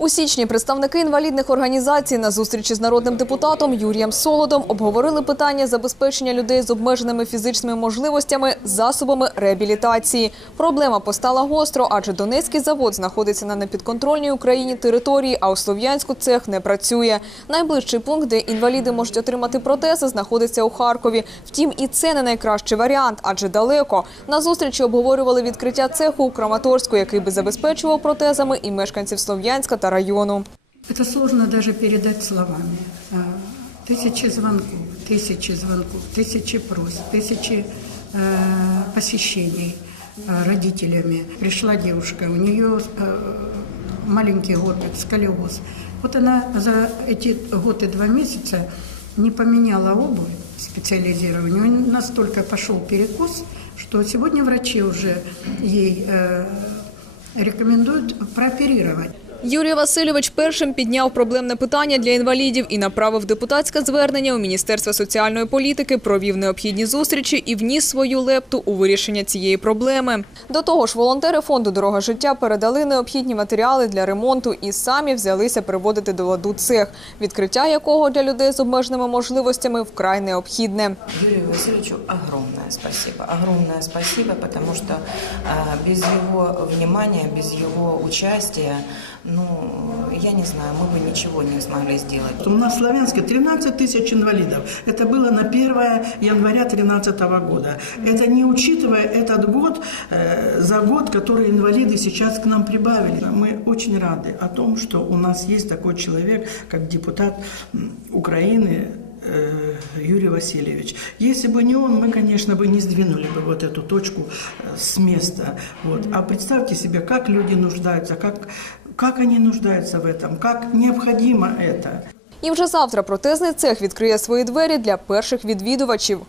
У січні представники інвалідних організацій на зустрічі з народним депутатом Юрієм Солодом обговорили питання забезпечення людей з обмеженими фізичними можливостями засобами реабілітації. Проблема постала гостро, адже Донецький завод знаходиться на непідконтрольній Україні території, а у Слов'янську цех не працює. Найближчий пункт, де інваліди можуть отримати протези, знаходиться у Харкові. Втім, і це не найкращий варіант, адже далеко. На зустрічі обговорювали відкриття цеху у Краматорську, який би забезпечував протезами і мешканців Слов'янська та району. Это сложно даже передать словами. А, Тысячи звонков, тысячи звонков, тысячи просьб, тысячи э, посещений э, родителями. Пришла девушка, у нее э, маленький горбик, сколиоз. Вот она за эти год и два месяца не поменяла обувь специализированную. Настолько пошел перекос, что сегодня врачи уже ей э, рекомендуют прооперировать. Юрій Васильович першим підняв проблемне питання для інвалідів і направив депутатське звернення у Міністерство соціальної політики, провів необхідні зустрічі і вніс свою лепту у вирішення цієї проблеми. До того ж, волонтери фонду Дорога життя передали необхідні матеріали для ремонту і самі взялися приводити до ладу цех, відкриття якого для людей з обмеженими можливостями вкрай необхідне. Юрию Васильевичу огромное спасибо. Огромное спасибо, потому что а, без его внимания, без его участия, ну, я не знаю, мы бы ничего не смогли сделать. У нас в Славянске 13 тысяч инвалидов. Это было на 1 января 2013 года. Это не учитывая этот год, э, за год, который инвалиды сейчас к нам прибавили. Мы очень рады о том, что у нас есть такой человек, как депутат Украины э, Юрий Васильевич. Если бы не он, мы, конечно, бы не сдвинули бы вот эту точку э, с места. Вот. А представьте себе, как люди нуждаются, как, как они нуждаются в этом, как необходимо это. І вже завтра протезний цех відкриє свої двері для перших відвідувачів.